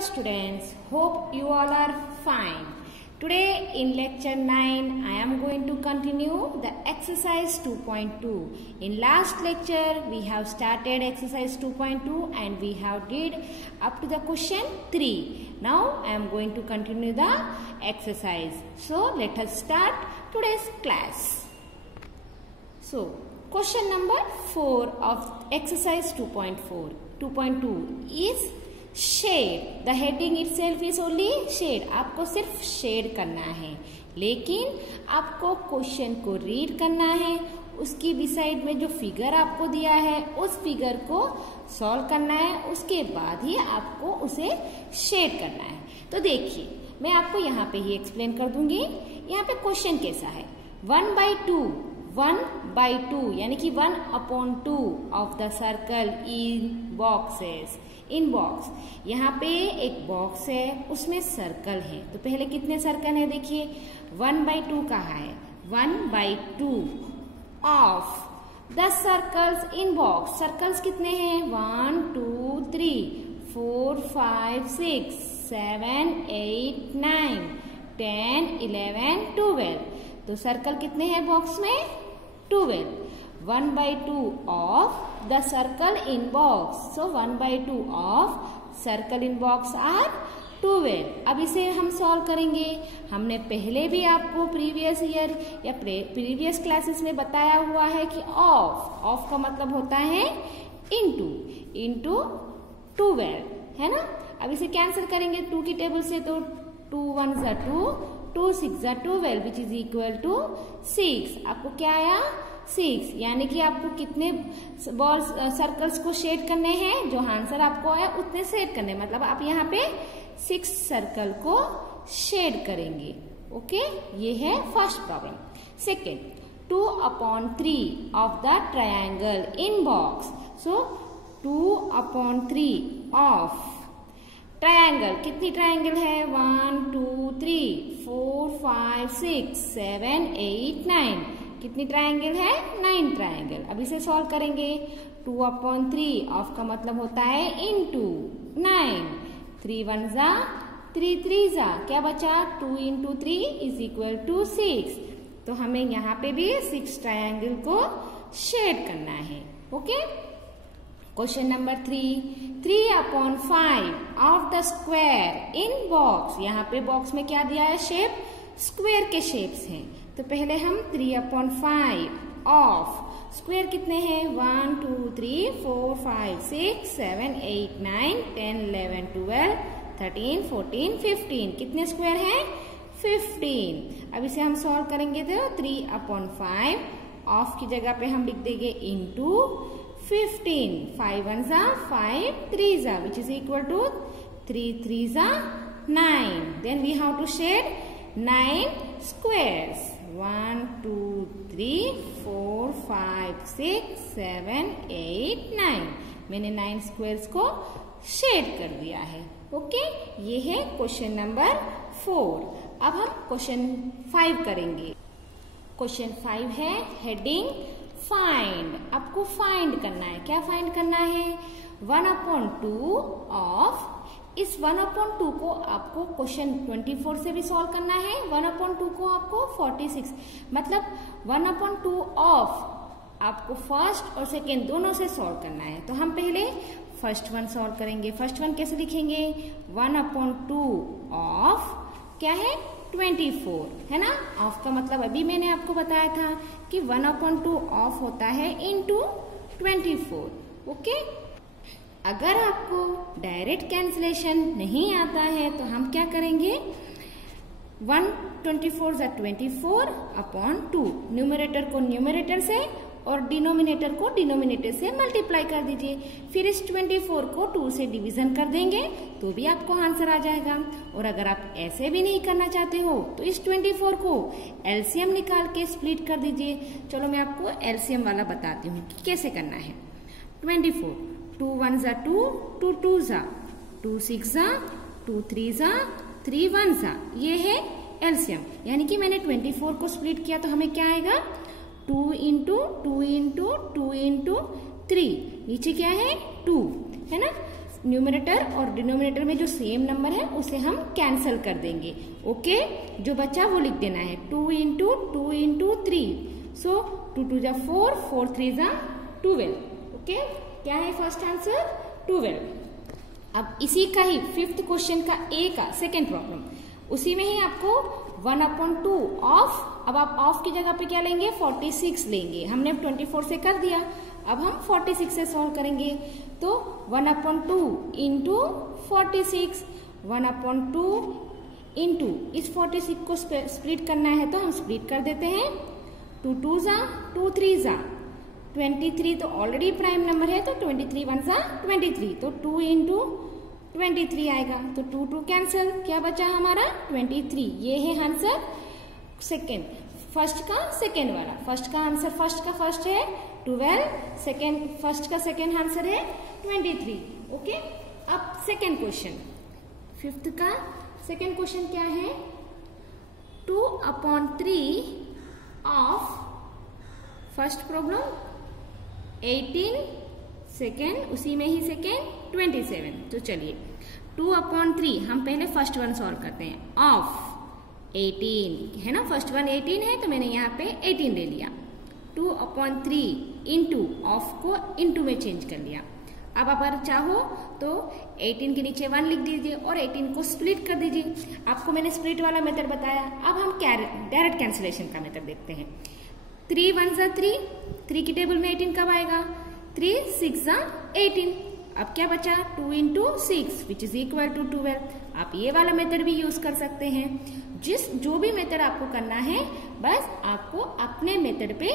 students, hope you all are fine. Today in lecture 9 I am going to continue the exercise 2.2. In last lecture we have started exercise 2.2 and we have did up to the question 3. Now I am going to continue the exercise. So let us start today's class. So question number 4 of exercise 2.2 is shade. The heading itself is only shade. आपको सिर्फ shade करना है, लेकिन आपको question को read करना है. उसकी बिसाइड में जो फिगर आपको दिया है उस फिगर को सॉल्व करना है. उसके बाद ही आपको उसे शेड करना है. तो देखिए मैं आपको यहाँ पे ही एक्सप्लेन कर दूंगी. यहाँ पे क्वेश्चन कैसा है, 1/2 यानी कि 1/2 of the circle in boxes. In box, यहाँ पे एक बॉक्स है, उसमें सर्कल है. तो पहले कितने सर्कल है देखिए, 1/2 कहा है, 1/2 of the circles in box. Circles कितने हैं, 1 2 3 4 5 6 7 8 9 10 11 12. तो सर्कल कितने हैं बॉक्स में, 12. 1/2 of the circle in box. So 1/2 of circle in box are 12. अब इसे हम सॉल्व करेंगे. हमने पहले भी आपको प्रीवियस ईयर या प्रीवियस क्लासेस में बताया हुआ है कि ऑफ का मतलब होता है इनटू 12, है ना. अब इसे कैंसिल करेंगे 2 की टेबल से, तो 2 1 ज़ा 2, 2 6 ज़ा 12 विच इज इक्वल टू 6. आपको क्या आया, 6. यानी कि आपको कितने बॉल सर्कल्स को शेड करने हैं, जो आंसर आपको आया उतने शेड करने. मतलब आप यहाँ पे 6 सर्कल को शेड करेंगे. ओके, ये है first problem. Second, 2/3 of the triangle in box. So 2/3 of triangle. कितनी ट्रायंगल है, 1 2 3 4 5 6 7 8 9. कितनी ट्रायंगल है, 9 ट्रायंगल. अब इसे सॉल्व करेंगे. 2/3 ऑफ का मतलब होता है इनटू 9. 3 1 ज़ा 3 3 ज़ा, क्या बचा, 2 × 3 इज इक्वल टू 6. तो हमें यहाँ पे भी 6 ट्रायंगल को शेड करना है. Okay. Question number 3/5 of the square in box. यहाँ पे बॉक्स में क्या दिया है, शेप, स्क्वायर के शेप्स हैं. तो पहले हम 3/5 ऑफ स्क्वायर कितने हैं, 1 2 3 4 5 6 7 8 9 10 11 12 13 14 15. कितने स्क्वायर हैं, 15. अब इसे हम सॉल्व करेंगे. तो 3/5 ऑफ की जगह पे हम लिख देंगे इनटू 15. 5 1 ज़ा 5 3 ज़ा विच इज इक्वल टू 3 3 ज़ा 9. Then we have to shade 9 squares. 1 2 3 4 5 6 7 8 9. मैंने 9 स्क्वायर्स को शेड कर दिया है. ओके, ये है क्वेश्चन नंबर 4. अब हम क्वेश्चन 5 करेंगे. क्वेश्चन 5 है हेडिंग फाइंड. आपको फाइंड करना है. क्या फाइंड करना है, 1/2 ऑफ. इस 1/2 को आपको क्वेश्चन 24 से भी सॉल्व करना है. 1/2 को आपको 46, मतलब 1/2 ऑफ आपको फर्स्ट और सेकेंड दोनों से सॉल्व करना है. तो हम पहले फर्स्ट वन सॉल्व करेंगे. फर्स्ट वन कैसे लिखेंगे, 1/2 ऑफ क्या है, 24, है ना. ऑफ का मतलब अभी मैंने आपको बताया था कि 1/2 ऑफ होता है इनटू 24. ओके. अगर आपको डायरेक्ट कैंसिलेशन नहीं आता है तो हम क्या करेंगे, 1 24 ज़ा 24/2. न्यूमरेटर को न्यूमरेटर से और डिनोमिनेटर को डिनोमिनेटर से मल्टीप्लाई कर दीजिए. फिर इस 24 को 2 से डिवीजन कर देंगे तो भी आपको आंसर आ जाएगा. और अगर आप ऐसे भी नहीं करना चाहते हो तो इस 24 को एलसीएम निकाल के स्प्लिट कर दीजिए. चलो मैं आपको एलसीएम वाला बताती हूँ कि कैसे करना है. 24, 2 1 ज़ा 2, 2 2 ज़ा 2 6 ज़ा 2 3 ज़ा 3 1 ज़ा. ये है एलसीएम. यानी कि मैंने 24 को स्प्लिट किया तो हमें क्या आएगा, 2 × 2 × 2 × 3. नीचे क्या है, 2, है ना. न्यूमरेटर और डिनोमिनेटर में जो सेम नंबर है उसे हम कैंसिल कर देंगे। ओके, जो बचा वो लिख देना है 2 इंटू 3। सो 2 2 जा 4, 4 3 जा 12। ओके, क्या है फर्स्ट आंसर 12। अब इसी का ही फिफ्थ क्वेश्चन का ए का सेकेंड प्रॉब्लम, उसी में ही आपको 1/2 ऑफ, अब आप ऑफ की जगह पे क्या लेंगे 46 लेंगे। हमने 24 से कर दिया, अब हम 46 से सॉल्व करेंगे। तो 1/2 इंटू 46, 1/2 इंटू इस 46 को स्प्लिट करना है तो हम स्प्लिट कर देते हैं। 2 2 जा 2 3 जा 23, तो ऑलरेडी प्राइम नंबर है तो 23 1 जा 23, तो 2 इंटू 23 आएगा। तो 2 2 कैंसिल, क्या बचा हमारा 23। ये है आंसर सेकेंड, फर्स्ट का सेकेंड वाला। फर्स्ट का आंसर फर्स्ट का फर्स्ट है 12, सेकेंड फर्स्ट का सेकेंड आंसर है 23। ओके, अब सेकेंड क्वेश्चन, फिफ्थ का सेकेंड क्वेश्चन क्या है 2/3 ऑफ फर्स्ट प्रॉब्लम 18, सेकेंड उसी में ही सेकेंड 27। तो चलिए 2/3 हम पहले फर्स्ट वन सॉल्व करते हैं। ऑफ 18 है ना, फर्स्ट वन 18 है तो मैंने यहाँ पे 18 ले लिया। 2/3 इंटू ऑफ को इंटू में चेंज कर लिया। अब अगर चाहो तो 18 के नीचे 1 लिख दीजिए और 18 को स्प्लिट कर दीजिए। आपको मैंने स्प्लिट वाला मेथड बताया। अब हम डायरेक्ट कैंसिलेशन का मेथड देखते हैं। 3 1 जा 3, 3 की टेबल में 18 कब आएगा 3 6 जा 18। अब क्या बचा 2 into 6 which is equal to 12। आप ये वाला मेथड भी यूज कर सकते हैं। जो भी मेथड आपको करना है बस आपको अपने मेथड पे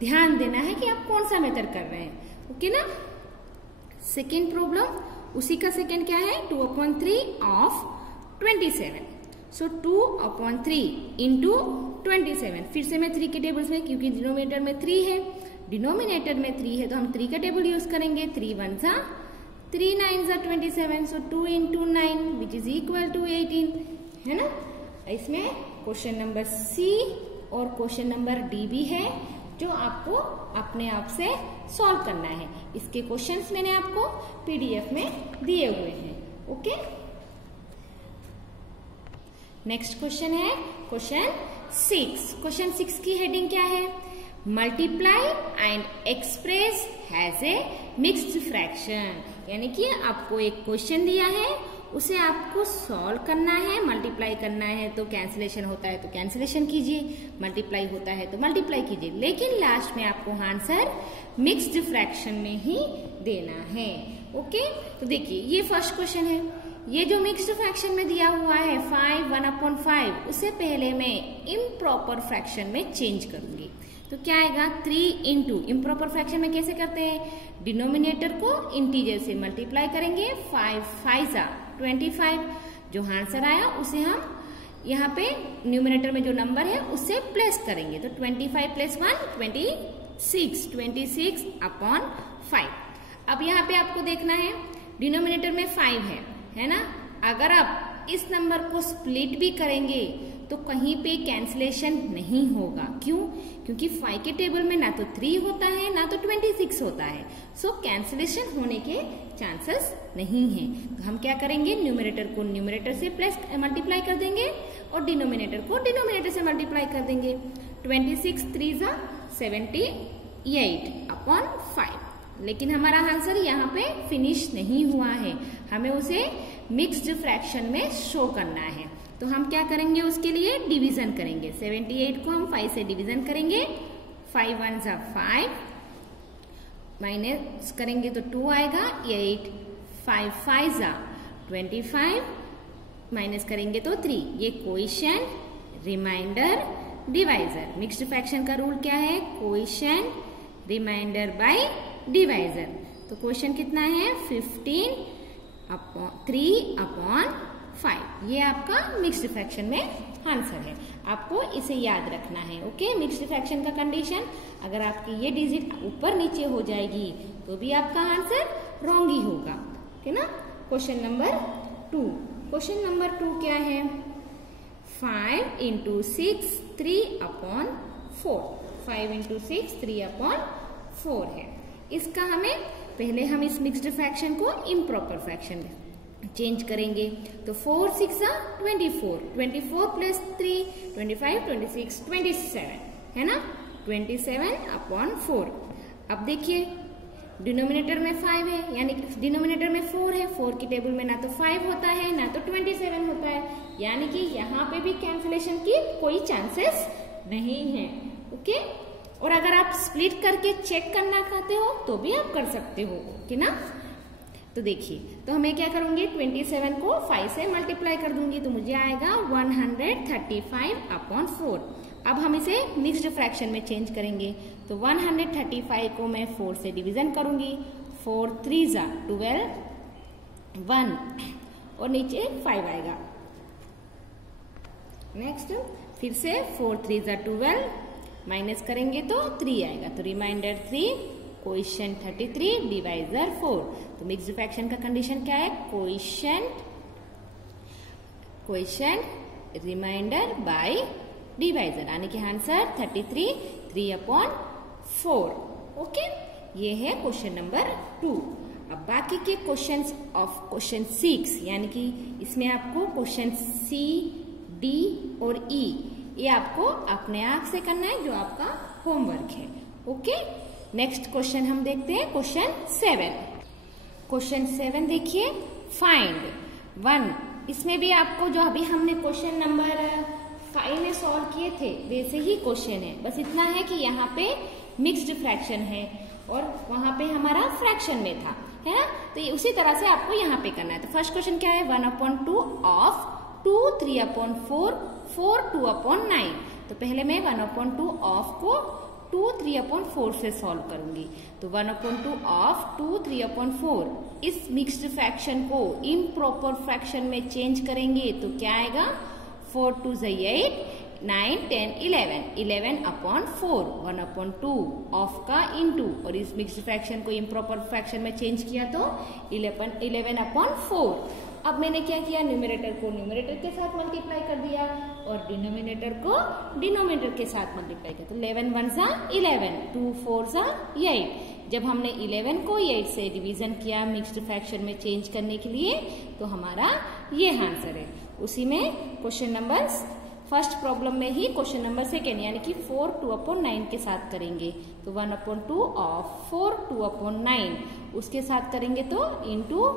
ध्यान देना है कि आप कौन सा मेथड कर रहे हैं। ओके ना। सेकेंड प्रॉब्लम, उसी का सेकेंड क्या है 2/3 ऑफ 27। So 2/3 into 27। फिर से मैं 3 के टेबल्स में, क्योंकि डिनोमिनेटर में 3 है, डिनोमिनेटर में 3 है तो हम 3 का टेबल यूज करेंगे। 3 1 जा 3 9 जा 27। So 2 into 9 which is equal to 18 है ना। इसमें क्वेश्चन नंबर सी और क्वेश्चन नंबर डी भी है जो आपको अपने आप से सॉल्व करना है। इसके क्वेश्चंस मैंने आपको पीडीएफ में दिए हुए हैं। ओके, नेक्स्ट क्वेश्चन है क्वेश्चन 6। क्वेश्चन 6 की हेडिंग क्या है multiply and express has a mixed fraction. यानी कि आपको एक क्वेश्चन दिया है, उसे आपको सॉल्व करना है। मल्टीप्लाई करना है तो कैंसिलेशन होता है तो कैंसिलेशन कीजिए, मल्टीप्लाई होता है तो मल्टीप्लाई कीजिए, लेकिन लास्ट में आपको आंसर मिक्स्ड फ्रैक्शन में ही देना है। ओके, तो देखिए ये फर्स्ट क्वेश्चन है। ये जो मिक्स्ड फ्रैक्शन में दिया हुआ है 5 1/5, उसे पहले मैं इम्प्रॉपर फ्रैक्शन में चेंज करूंगी। तो क्या आएगा 3 इंटू, इम्प्रॉपर फ्रैक्शन में कैसे करते हैं, डिनोमिनेटर को इंटीजर से मल्टीप्लाई करेंगे। 5 5 जा 25। जो आंसर आया उसे हम यहाँ पे न्यूमरेटर में जो नंबर है उससे प्लस करेंगे। तो 25 + 1 26/5। अब यहाँ पे आपको देखना है डिनोमिनेटर में 5 है ना। अगर आप इस नंबर को स्प्लिट भी करेंगे तो कहीं पे कैंसिलेशन नहीं होगा। क्यों? क्योंकि 5 के टेबल में ना तो 3 होता है ना तो 26 होता है। सो कैंसिलेशन होने के चांसेस नहीं है। तो हम क्या करेंगे, न्यूमरेटर को न्यूमरेटर से प्लस मल्टीप्लाई कर देंगे और डिनोमिनेटर को डिनोमिनेटर से मल्टीप्लाई कर देंगे। 26 3 जा 78/5। लेकिन हमारा आंसर यहाँ पे फिनिश नहीं हुआ है, हमें उसे मिक्स्ड फ्रैक्शन में शो करना है। तो हम क्या करेंगे, उसके लिए डिवीजन करेंगे। 78 को हम 5 से डिवीजन करेंगे। 5 1 जा 5, माइनस करेंगे तो 2 आएगा 8। 5 5 जा 25, माइनस करेंगे तो 3। ये coefficient, remainder, divisor. Mixed fraction का रूल क्या है, कोएफिशिएंट, रिमाइंडर बाय डिवाइजर। तो क्वेश्चन कितना है 15/3/5। ये आपका मिक्स्ड फ्रैक्शन में आंसर है। आपको इसे याद रखना है। ओके, मिक्स्ड फ्रैक्शन का कंडीशन, अगर आपकी ये डिजिट ऊपर नीचे हो जाएगी तो भी आपका आंसर रॉन्ग ही होगा। ओके ना। Question number 2। क्वेश्चन नंबर 2 क्या है 5 × 6 3/4। 5 × 6 3/4 है। इसका हमें पहले हम इस मिक्स्ड फ्रैक्शन को इम्प्रॉपर फ्रैक्शन में चेंज करेंगे। तो 4 6 24, 24 प्लस 3 25, 26, 27 है ना, 27/4। अब देखिए डिनोमिनेटर में 5 है, यानी डिनोमिनेटर में 4 है। 4 की टेबल में ना तो 5 होता है ना तो 27 होता है, यानी कि यहाँ पे भी कैंसिलेशन की कोई चांसेस नहीं है। ओके, और अगर आप स्प्लिट करके चेक करना चाहते हो तो भी आप कर सकते हो, ओके ना। तो देखिए, तो हमें क्या करूंगी, 27 को 5 से मल्टीप्लाई कर दूंगी तो मुझे आएगा 135/4। अब हम इसे मिक्स्ड फ्रैक्शन में चेंज करेंगे। तो 135 को मैं 4 से डिवीजन करूंगी। 4 3 12, 1 और नीचे 5 आएगा। नेक्स्ट फिर से 4 3 12, माइनस करेंगे तो 3 आएगा, तो रिमाइंडर 3, कोएफिशिएंट 33, डिवाइजर 4। तो मिक्स्ड फ्रैक्शन का कंडीशन क्या है, कोएफिशिएंट रिमाइंडर बाय डिवाइजर, यानी कि आंसर 33 3/4। ओके, ये है क्वेश्चन नंबर 2। अब बाकी के क्वेश्चंस ऑफ क्वेश्चन 6, यानी कि इसमें आपको क्वेश्चन सी, डी और ई ये आपको अपने आप से करना है, जो आपका होमवर्क है। ओके, नेक्स्ट क्वेश्चन हम देखते हैं, क्वेश्चन 7। क्वेश्चन 7 देखिए, फाइंड 1। इसमें भी आपको जो अभी हमने क्वेश्चन नंबर 5 में सॉल्व किए थे वैसे ही क्वेश्चन है, बस इतना है कि यहाँ पे मिक्स्ड फ्रैक्शन है और वहां पे हमारा फ्रैक्शन में था, है ना। तो ये उसी तरह से आपको यहाँ पे करना है। तो फर्स्ट क्वेश्चन क्या है, 1/2 ऑफ 2 3/4, 4 2/9। तो पहले मैं 1/2 ऑफ को 2 3/4 से सॉल्व करूंगी। तो 1/2 ऑफ 2 3/4 इस मिक्स्ड फ्रैक्शन को इम्प्रॉपर फ्रैक्शन में चेंज करेंगे तो क्या आएगा, 4 2 8, 9 10 11, 11/4, 1/2 ऑफ का इंटू, और इस मिक्स्ड फ्रैक्शन को इम्प्रॉपर फ्रैक्शन में चेंज किया तो 11/4। अब मैंने क्या किया, न्यूमरेटर को न्यूमरेटर के साथ मल्टीप्लाई कर दिया और डिनोमिनेटर को डिनोमिनेटर के साथ मल्टीप्लाई किया। तो 11 1 11, 2 4 8। जब हमने 11 को 8 से डिवीजन किया मिक्स्ड फ्रैक्शन में चेंज करने के लिए, तो हमारा ये आंसर है। उसी में क्वेश्चन नंबर फर्स्ट प्रॉब्लम में ही क्वेश्चन नंबर 2 यानी कि 4 2/9 के साथ करेंगे। तो 1/2 ऑफ 4 2/9 उसके साथ करेंगे तो इंटू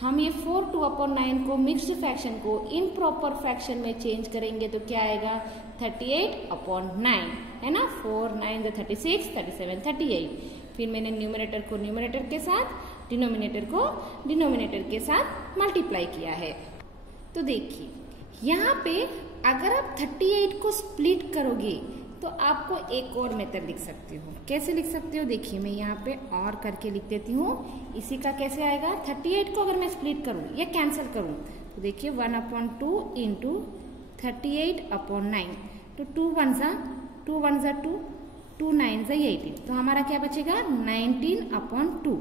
हम ये 4 2/9 को मिक्स्ड फ्रैक्शन को इम्प्रॉपर फ्रैक्शन में चेंज करेंगे तो क्या आएगा, 38/9, है ना। 4 9 36, 37 38। फिर मैंने न्यूमरेटर को न्यूमरेटर के साथ, डिनोमिनेटर को डिनोमिनेटर के साथ मल्टीप्लाई किया है। तो देखिए यहाँ पे अगर आप 38 को स्प्लिट करोगे तो आपको एक और मेथड लिख सकते हो। कैसे लिख सकते हो, देखिए मैं यहाँ पे और करके लिख देती हूँ। इसी का कैसे आएगा, 38 को अगर मैं स्प्लिट करूँ या कैंसिल करूँ तो देखिए 1/2 इंटू 38/9, तो 2 1 2, 2 9 18। तो हमारा क्या बचेगा, 19/2।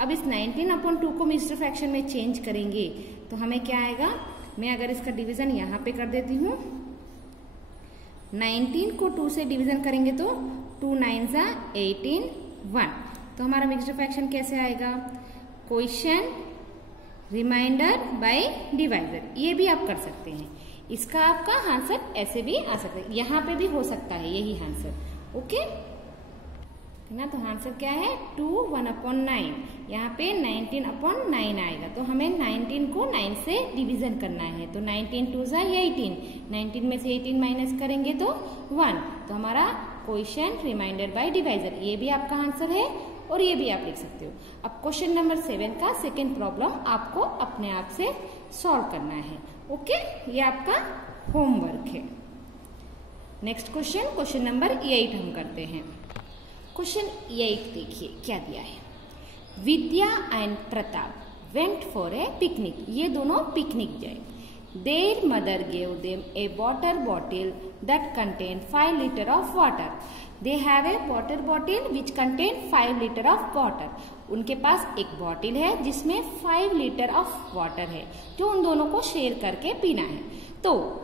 अब इस 19/2 को मिक्स्ड फ्रैक्शन में चेंज करेंगे तो हमें क्या आएगा, मैं अगर इसका डिवीजन यहाँ पे कर देती हूँ, 19 को 2 से डिवीजन करेंगे तो 2 9 18 1। तो हमारा मिक्स्ड फ्रैक्शन कैसे आएगा, कोएफिशिएंट रिमाइंडर बाय डिवाइजर, ये भी आप कर सकते हैं। इसका आपका आंसर ऐसे भी आ सकता है, यहाँ पे भी हो सकता है यही आंसर। ओके ना, तो आंसर क्या है, 2 1/9। यहाँ पे 19/9 आएगा, तो हमें 19 को 9 से डिवीजन करना है। तो 19 2 18, 19 में से 18 माइनस करेंगे तो 1। तो हमारा कोएफिशिएंट रिमाइंडर बाय डिवाइजर, ये भी आपका आंसर है और ये भी आप लिख सकते हो। अब क्वेश्चन नंबर 7 का सेकेंड प्रॉब्लम आपको अपने आप से सॉल्व करना है। ओके, ये आपका होमवर्क है। नेक्स्ट क्वेश्चन नंबर 8 हम करते हैं। क्वेश्चन 8 देखिए क्या दिया है, Vidya and Pratap went for a picnic. ये दोनों पिकनिक गए। Their mother gave them a water bottle that contained 5 liters of water. They have a water bottle which contained 5 liters of water. उनके पास एक बॉटल है जिसमें 5 लीटर ऑफ वाटर है, जो उन दोनों को शेयर करके पीना है। तो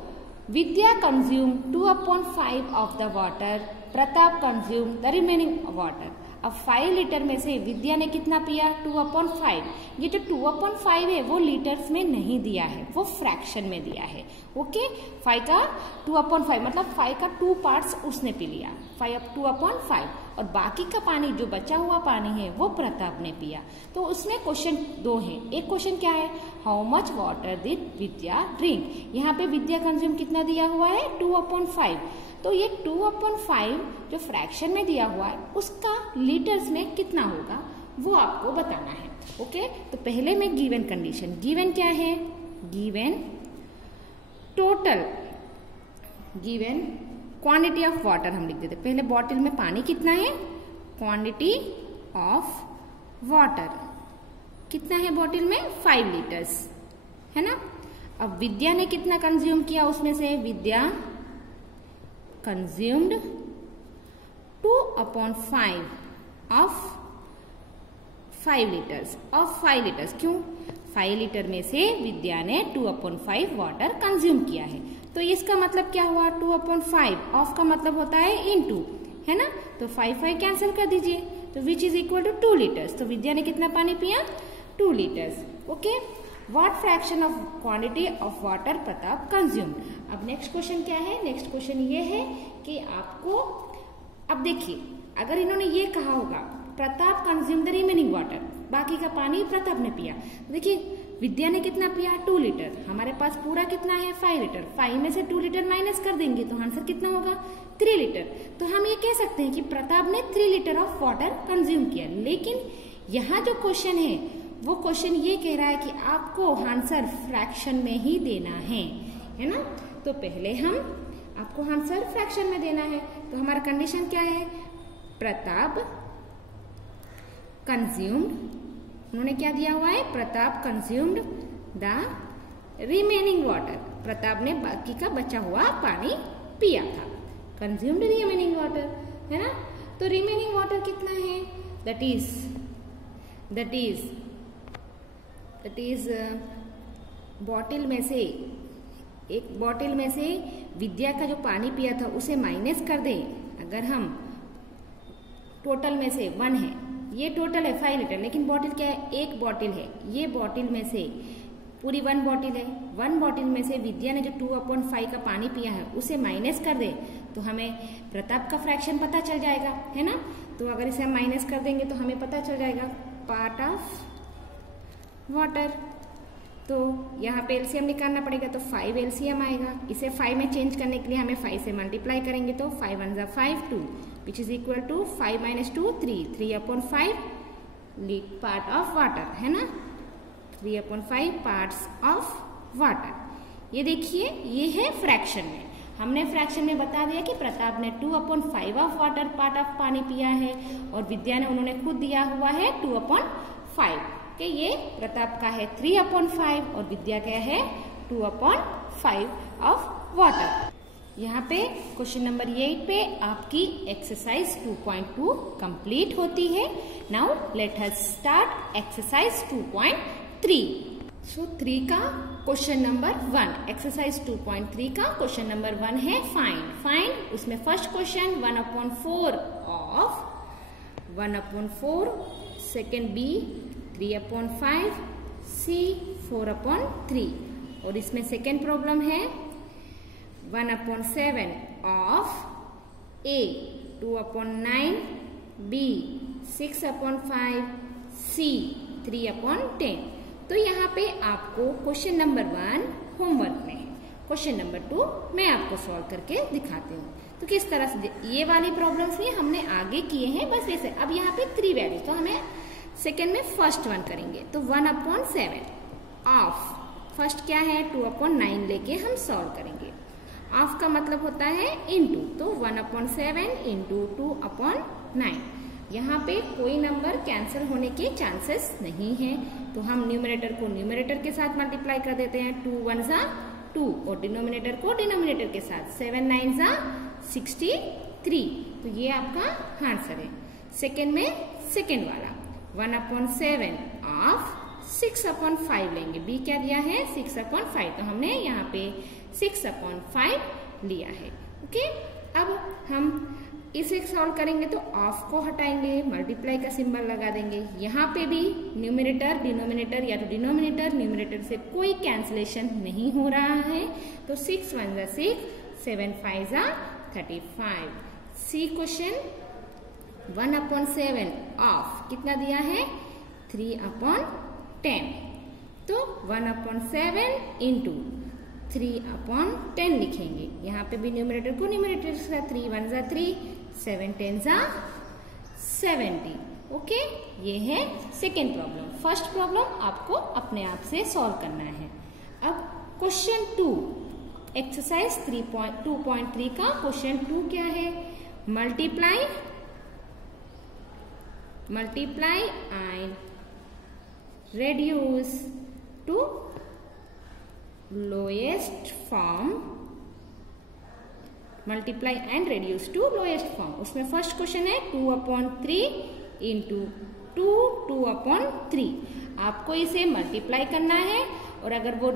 Vidya consume 2/5 of the water, Pratap consume the remaining water. अब 5 लीटर में से विद्या ने कितना पिया? 2/5। ये जो 2/5 है वो लीटर्स में नहीं दिया है, वो फ्रैक्शन में दिया है। ओके, 5 का 2/5 मतलब 5 का 2 पार्ट्स उसने पी लिया, 2/5, और बाकी का पानी जो बचा हुआ पानी है वो प्रताप ने पिया। तो उसमें क्वेश्चन 2 है। एक क्वेश्चन क्या है, how much water did Vidya drink. यहाँ पे विद्या कंज्यूम कितना दिया हुआ है? 2/5। तो ये 2/5 जो फ्रैक्शन में दिया हुआ है उसका लीटर्स में कितना होगा वो आपको बताना है। ओके, तो पहले में गिवन कंडीशन, गिवन क्या है? Given total, given quantity of water हम लिख देते। पहले बॉटल में पानी कितना है? क्वांटिटी ऑफ वाटर कितना है बॉटल में? 5 लीटर्स, है ना। अब विद्या ने कितना कंज्यूम किया उसमें से? विद्या consumed 2/5 of 5 litres of 5 litres. क्यों? 5 लीटर में से विद्या ने 2/5 वाटर कंज्यूम किया है। तो इसका मतलब क्या हुआ? 2/5 ऑफ का मतलब होता है इनटू, है ना। तो 5 कैंसिल कर दीजिए, तो which is equal to 2 litres. तो विद्या ने कितना पानी पिया? 2 litres. Okay, what fraction of quantity of water Pratap consumed. अब नेक्स्ट क्वेश्चन क्या है? नेक्स्ट क्वेश्चन ये है कि आपको, अब देखिए अगर इन्होंने ये कहा होगा Pratap consume the remaining water, बाकी का पानी प्रताप ने पिया। देखिए विद्या ने कितना पिया? 2 लीटर। हमारे पास पूरा कितना है? 5 लीटर। 5 में से 2 लीटर माइनस कर देंगे तो आंसर कितना होगा? 3 लीटर। तो हम ये कह सकते हैं कि प्रताप ने 3 लीटर ऑफ वाटर कंज्यूम किया। लेकिन यहाँ जो क्वेश्चन है वो क्वेश्चन ये कह रहा है कि आपको आंसर फ्रैक्शन में ही देना है ना। तो पहले हम आपको आंसर फ्रैक्शन में देना है। तो हमारा कंडीशन क्या है? प्रताप कंज्यूम्ड, उन्होंने क्या दिया हुआ है? Pratap consumed the remaining water, Pratap ने बाकी का बचा हुआ पानी पिया था। कंज्यूम्ड रिमेनिंग वाटर, है ना। तो रिमेनिंग वाटर कितना है? दैट इज बॉटल में से, एक बॉटल में से विद्या का जो पानी पिया था उसे माइनस कर दें। अगर हम टोटल में से 1 है, ये टोटल है 5 लीटर, लेकिन बॉटल क्या है? एक बॉटल है। ये बॉटल में से पूरी 1 बॉटल है, 1 बॉटल में से विद्या ने जो 2/5 का पानी पिया है उसे माइनस कर दे तो हमें प्रताप का फ्रैक्शन पता चल जाएगा, है ना। तो अगर इसे हम माइनस कर देंगे तो हमें पता चल जाएगा पार्ट ऑफ वाटर। तो यहाँ पे एलसीएम निकालना पड़ेगा, तो 5 एलसीएम आएगा। इसे 5 में चेंज करने के लिए हमें 5 से मल्टीप्लाई करेंगे, तो 5 1 जा 5 2 which is equal to 5 - 2 3 3/5 part of water, है ना। 3/5 पार्ट्स ऑफ वाटर। ये देखिए ये है फ्रैक्शन में। हमने फ्रैक्शन में बता दिया कि प्रताप ने 2/5 ऑफ वाटर पार्ट ऑफ पानी पिया है और विद्या ने उन्होंने खुद दिया हुआ है 2/5 कि ये प्रताप का है 3/5 और विद्या का है 2/5 ऑफ वाटर। यहाँ पे क्वेश्चन नंबर 8 पे आपकी एक्सरसाइज 2.2 कंप्लीट होती है। Now let us start exercise 2.3। सो 3 का क्वेश्चन नंबर 1, एक्सरसाइज 2.3 का क्वेश्चन नंबर 1 है फाइंड। उसमें first question 1/4 of 1/4, second B 3/5, C 4/3 और इसमें सेकेंड प्रॉब्लम है 1/7 ऑफ ए 2/9, बी 6/5, सी 3/10। तो यहाँ पे आपको क्वेश्चन नंबर 1 होमवर्क में है, क्वेश्चन नंबर 2 मैं आपको सॉल्व करके दिखाती हूँ। तो किस तरह से ये वाली प्रॉब्लम्स भी हमने आगे किए हैं बस वैसे। अब यहाँ पे 3 वैल्यू, तो हमें सेकेंड में फर्स्ट 1 करेंगे। तो 1/7 ऑफ फर्स्ट क्या है 2/9 लेके हम सॉल्व करेंगे। ऑफ का मतलब होता है इनटू, तो 1/7 इंटू 2/9। यहाँ पे कोई नंबर कैंसिल होने के चांसेस नहीं है, तो हम न्यूमरेटर को न्यूमरेटर के साथ मल्टीप्लाई कर देते हैं। 2 1 जा 2 और डिनोमिनेटर को डिनोमिनेटर के साथ 7 9 जा 63। तो ये आपका आंसर है। सेकेंड में सेकेंड वाला 1/7 ऑफ 6/5 लेंगे। बी क्या दिया है 6/5, तो हमने यहाँ पे 6/5 लिया है। ओके, अब हम इसे सॉल्व करेंगे तो ऑफ को हटाएंगे, मल्टीप्लाई का सिंबल लगा देंगे। यहाँ पे भी न्यूमरेटर डिनोमिनेटर या तो डिनोमिनेटर न्यूमरेटर से कोई कैंसिलेशन नहीं हो रहा है, तो 6 1 जा 6, 7 5 जा 35। सी क्वेश्चन 1/7 ऑफ कितना दिया है 3/10, तो 1/7 इंटू 3/10 लिखेंगे। यहाँ पे भी न्यूमरेटर को न्यूमरेटर से 3 1 जा 3, 7 10 जा 70। ओके, ये है सेकेंड प्रॉब्लम। फर्स्ट प्रॉब्लम आपको अपने आप से सॉल्व करना है। अब क्वेश्चन 2 एक्सरसाइज 2.3 का क्वेश्चन 2 क्या है, multiply and reduce to lowest form, multiply and reduce to lowest form। उसमें फर्स्ट क्वेश्चन है 2/3 इंटू 2/3। आपको इसे मल्टीप्लाई करना है और अगर वो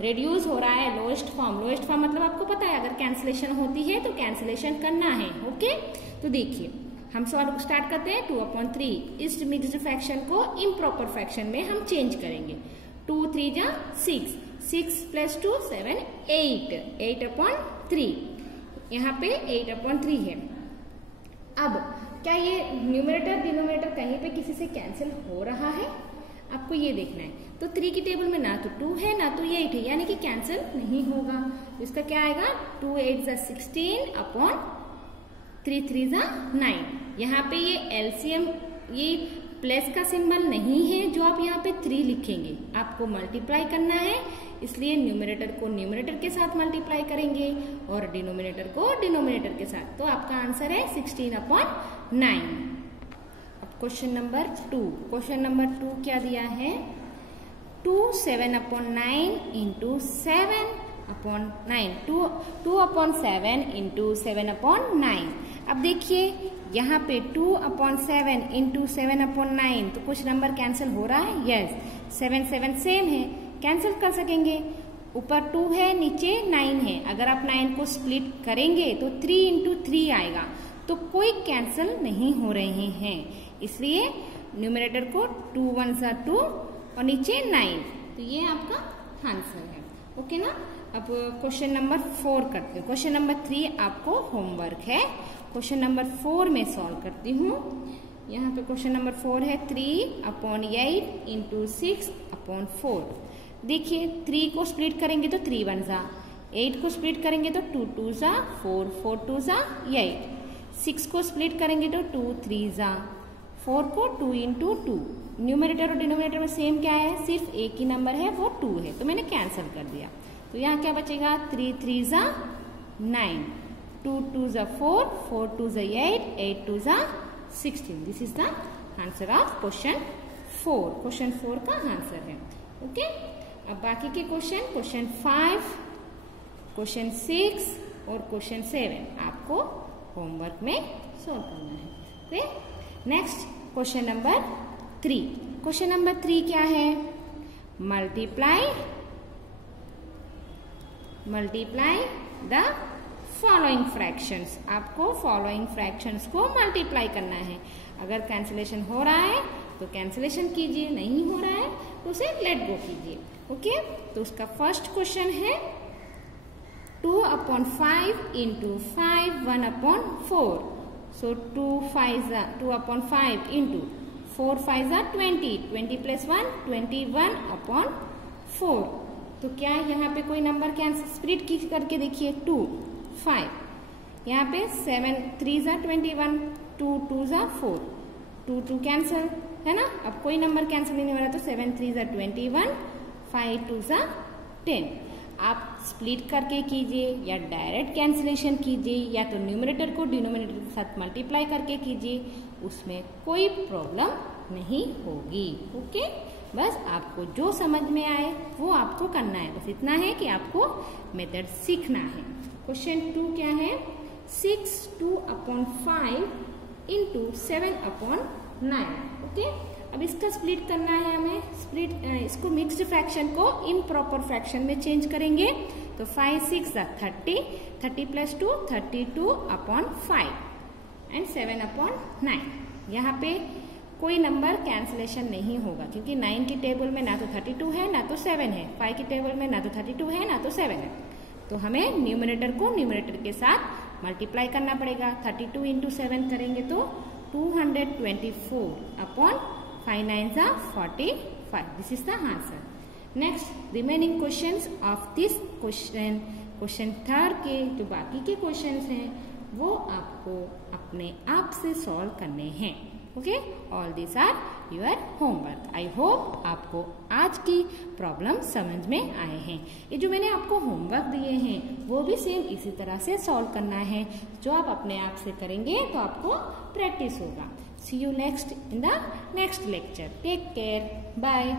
रेड्यूस हो रहा है लोएस्ट फॉर्म मतलब आपको पता है अगर कैंसिलेशन होती है तो कैंसिलेशन करना है। ओके, तो देखिए हम सॉल्व स्टार्ट करते हैं। 2/3 इस मिक्स्ड फ्रैक्शन को इम्प्रॉपर फ्रैक्शन में हम चेंज करेंगे। 2 3 जा 6, 6 + 2 7 8, 8/3। यहाँ पे 8/3 है। अब क्या ये न्यूमरेटर डिनोमिनेटर कहीं पे किसी से कैंसिल हो रहा है, आपको ये देखना है। तो 3 की टेबल में ना तो 2 है ना तो 8 है, यानी कि कैंसिल नहीं होगा। तो इसका क्या आएगा 2 8 जा 16/3 3 जा 9। यहाँ पे ये एलसीएम ये प्लस का सिंबल नहीं है जो आप यहाँ पे 3 लिखेंगे, आपको मल्टीप्लाई करना है, इसलिए न्यूमरेटर को न्यूमरेटर के साथ मल्टीप्लाई करेंगे और डिनोमिनेटर को डिनोमिनेटर के साथ। तो आपका आंसर है 16/9। अब क्वेश्चन नंबर 2 क्या दिया है 2 7/9 इंटू 7/9, 2/7 इंटू 7/9। अब देखिए यहाँ पे 2/7 इंटू 7/9, तो कुछ नंबर कैंसिल हो रहा है। यस, 7 7 सेम है, कैंसिल कर सकेंगे। ऊपर 2 है नीचे 9 है, अगर आप 9 को स्प्लिट करेंगे तो 3 इंटू 3 आएगा, तो कोई कैंसिल नहीं हो रहे हैं, इसलिए न्यूमरेटर को 2 1 जा 2 और नीचे 9, तो ये आपका आंसर है। ओके ना। अब क्वेश्चन नंबर 4 करते हैं। क्वेश्चन नंबर 3 आपको होमवर्क है, क्वेश्चन नंबर 4 में सॉल्व करती हूँ। यहाँ पे क्वेश्चन नंबर 4 है 3/8 इंटू 6/4। देखिए 3 को स्प्लिट करेंगे तो 3 1 जा, 8 को स्प्लिट करेंगे तो 2 2 जा 4, 4 2 जा 8, 6 को स्प्लिट करेंगे तो 2 3 जा, 4 को 2 इंटू 2। न्यूमरेटर और डिनोमिनेटर में सेम क्या है, सिर्फ एक ही नंबर है वो 2 है, तो मैंने कैंसिल कर दिया। तो यहाँ क्या बचेगा 3 3 जा 9, 2 2 जा 4, 4 2 जा 8, 8 2 जा 16। This is the answer of question 4। Question 4 का आंसर है। ओके, अब बाकी के क्वेश्चन 5, क्वेश्चन 6 और क्वेश्चन 7 आपको होमवर्क में सॉल्व करना है। फिर next question number 3। Question number 3 क्या है, मल्टीप्लाई द फॉलोइंग फ्रैक्शंस। आपको फॉलोइंग फ्रैक्शंस को मल्टीप्लाई करना है। अगर कैंसिलेशन हो रहा है तो कैंसिलेशन कीजिए, नहीं हो रहा है तो उसे लेट गो कीजिए। ओके, तो उसका फर्स्ट क्वेश्चन है 2/5 इंटू 5 1/4। सो 2/5 इंटू 4 5 जा 20, 20 + 1 21/4। तो क्या यहाँ पे कोई नंबर कैंसिल स्प्लिट करके देखिए 2 5, यहाँ पे 7 3 जा 21, 2 2 जा 4, 2 2 कैंसिल है ना। अब कोई नंबर कैंसिल नहीं हो रहा, तो 7 3 जा 21, 5 2 जा 10। आप स्प्लिट करके कीजिए या डायरेक्ट कैंसिलेशन कीजिए या तो न्यूमरेटर को डिनोमिनेटर के साथ मल्टीप्लाई करके कीजिए, उसमें कोई प्रॉब्लम नहीं होगी। ओके, बस आपको जो समझ में आए वो आपको करना है, बस इतना है कि आपको मेथड सीखना है। क्वेश्चन 2 क्या है 6 2/5 इंटू 7/9। ओके, अब इसका स्प्लिट करना है हमें। इसको मिक्स्ड फ्रैक्शन को इम्प्रॉपर फ्रैक्शन में चेंज करेंगे। तो 5 6 30, 30 + 2 32/5। एंड 7/9। यहाँ पे कोई नंबर कैंसिलेशन नहीं होगा क्योंकि 9 की टेबल में ना तो 32 है ना तो 7 है, 5 की टेबल में ना तो 32 है ना तो 7 है। तो हमें न्यूमरेटर को न्यूमरेटर के साथ मल्टीप्लाई करना पड़ेगा। 32 इंटू 7 करेंगे तो 224/5 9 45। This is the answer. Next remaining questions of this question third के जो बाकी के क्वेश्चंस हैं वो आपको अपने आप से सॉल्व करने हैं। Okay, all this are your homework. I hope आपको आज की प्रॉब्लम समझ में आए हैं। ये जो मैंने आपको होमवर्क दिए हैं वो भी सेम इसी तरह से सॉल्व करना है। जो आप अपने आप से करेंगे तो आपको प्रैक्टिस होगा। See you next in the next lecture. Take care, bye.